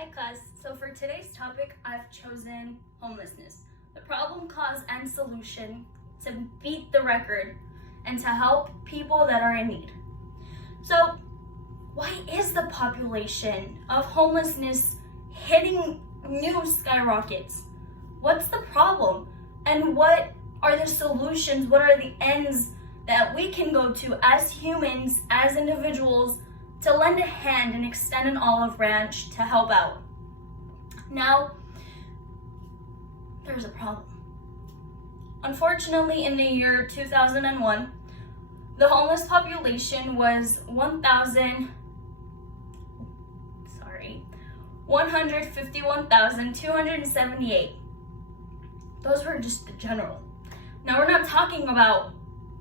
Hi class, so for today's topic, I've chosen homelessness, the problem, cause, and solution to beat the record and to help people that are in need. So why is the population of homelessness hitting new skyrockets? What's the problem? And what are the solutions? What are the ends that we can go to as humans, as individuals, to lend a hand and extend an olive branch to help out? Now, there's a problem. Unfortunately, in the year 2001, the homeless population was 151,278. Those were just the general. Now, we're not talking about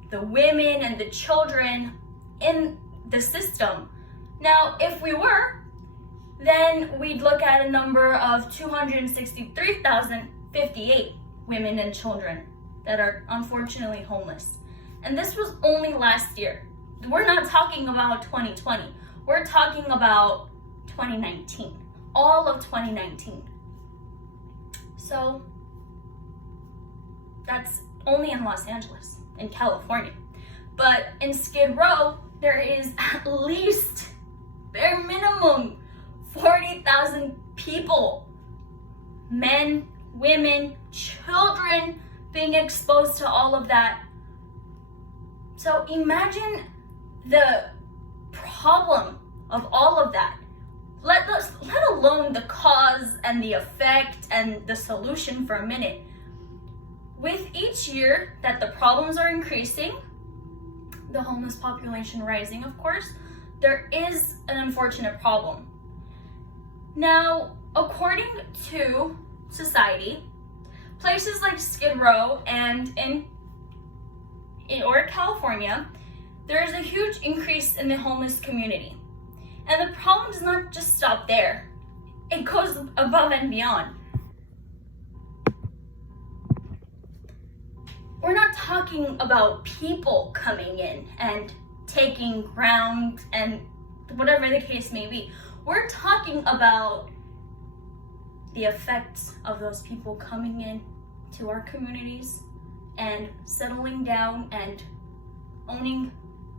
the women and the children in the system. Now, if we were, then we'd look at a number of 263,058 women and children that are unfortunately homeless. And this was only last year. We're not talking about 2020. We're talking about 2019, all of 2019. So that's only in Los Angeles, in California. But in Skid Row, there is at least, bare minimum, 40,000 people, men, women, children being exposed to all of that. So imagine the problem of all of that, let alone the cause and the effect and the solution for a minute. With each year that the problems are increasing, the homeless population rising, of course, there is an unfortunate problem. Now, according to society, places like Skid Row and in California, there is a huge increase in the homeless community. And the problem does not just stop there. It goes above and beyond. We're not talking about people coming in and taking ground and whatever the case may be. We're talking about the effects of those people coming in to our communities and settling down and owning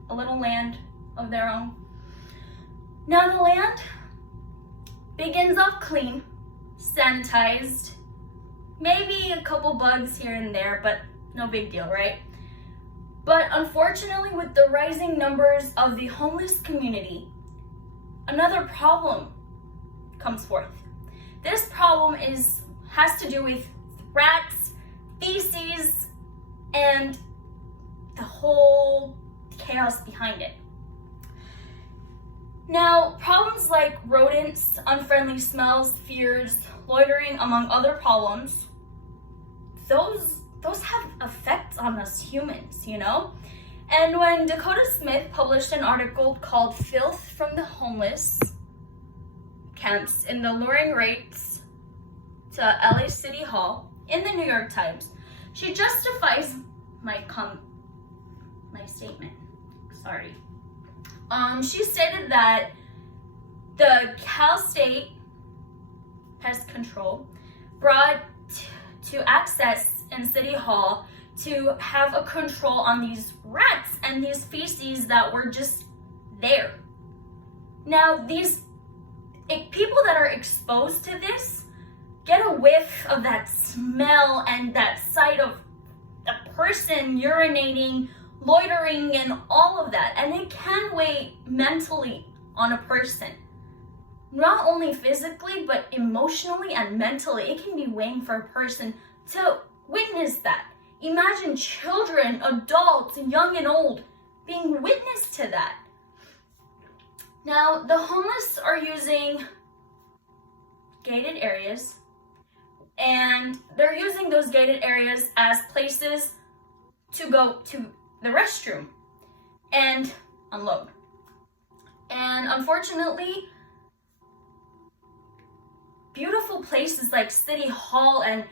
a little land of their own. Now the land begins off clean, sanitized, maybe a couple bugs here and there, but no big deal, right? But unfortunately, with the rising numbers of the homeless community, another problem comes forth. This problem has to do with rats, feces, and the whole chaos behind it. Now, problems like rodents, unfriendly smells, fears, loitering, among other problems, those have effects on us humans, you know? And when Dakota Smith published an article called Filth from the Homeless Camps in the Luring Rates to LA City Hall in the New York Times, she justifies my statement. Sorry. She stated that the Cal State Pest Control brought to access in City Hall to have a control on these rats and these feces that were just there. Now, these people that are exposed to this get a whiff of that smell and that sight of a person urinating, loitering, and all of that. And it can weigh mentally on a person. Not only physically, but emotionally and mentally. It can be weighing for a person to witness that. Imagine children, adults, young and old, being witness to that. Now, the homeless are using gated areas, and they're using those gated areas as places to go to the restroom and unload. And unfortunately, beautiful places like City Hall and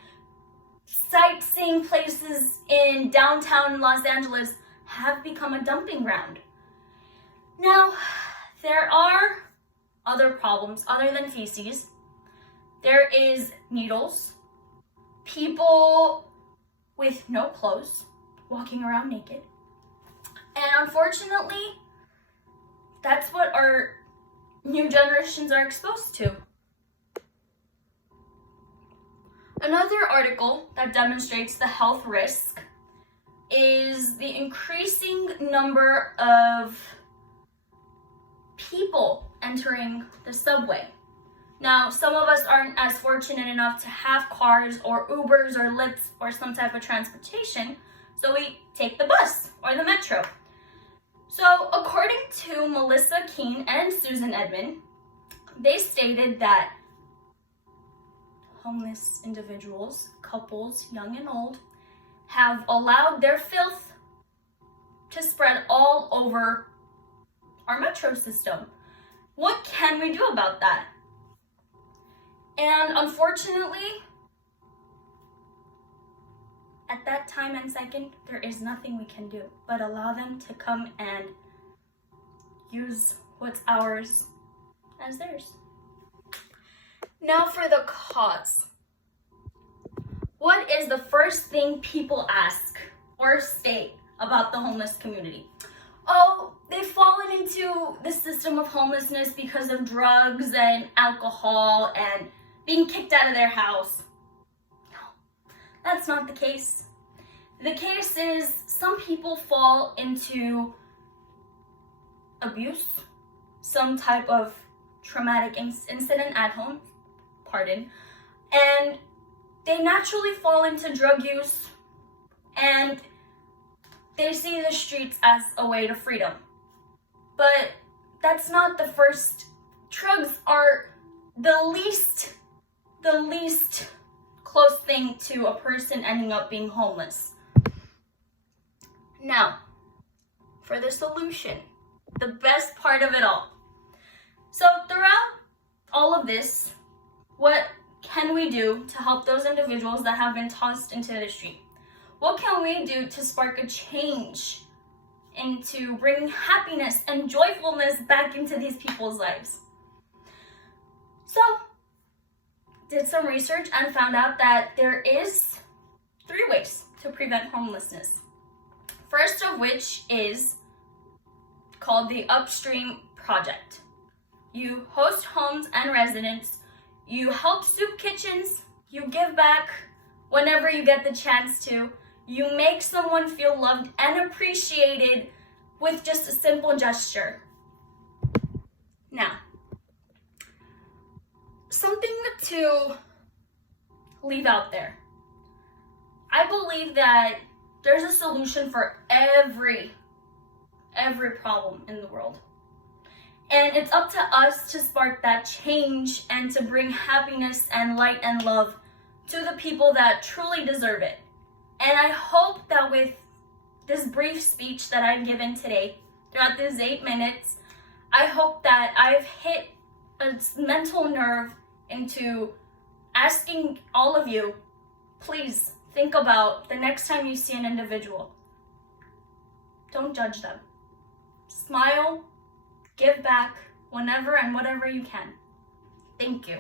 sightseeing places in downtown Los Angeles have become a dumping ground. Now, there are other problems other than feces there is needles, people with no clothes, walking around naked. And unfortunately, that's what our new generations are exposed to. Another article that demonstrates the health risk is the increasing number of people entering the subway. Now, some of us aren't as fortunate enough to have cars or Ubers or Lyfts or some type of transportation, so we take the bus or the metro. So, according to Melissa Keene and Susan Edmond, they stated that homeless individuals, couples, young and old, have allowed their filth to spread all over our metro system. What can we do about that? And unfortunately, at that time and second, there is nothing we can do but allow them to come and use what's ours as theirs. Now for the cause. What is the first thing people ask or state about the homeless community? Oh, they've fallen into the system of homelessness because of drugs and alcohol and being kicked out of their house. No, that's not the case. The case is some people fall into abuse, some type of traumatic incident at home, and they naturally fall into drug use, and they see the streets as a way to freedom. But that's not the first. Drugs are the least close thing to a person ending up being homeless. Now, for the solution, the best part of it all. So throughout all of this, what can we do to help those individuals that have been tossed into the street? What can we do to spark a change and to bring happiness and joyfulness back into these people's lives? So, did some research and found out that there is 3 ways to prevent homelessness. First of which is called the Upstream Project. You host homes and residents, you help soup kitchens, you give back whenever you get the chance to, you make someone feel loved and appreciated with just a simple gesture. Now, something to leave out there. I believe that there's a solution for every problem in the world. And it's up to us to spark that change and to bring happiness and light and love to the people that truly deserve it. And I hope that with this brief speech that I've given today, throughout these 8 minutes, I hope that I've hit a mental nerve into asking all of you, please think about the next time you see an individual. Don't judge them. Smile, give back whenever and whatever you can. Thank you.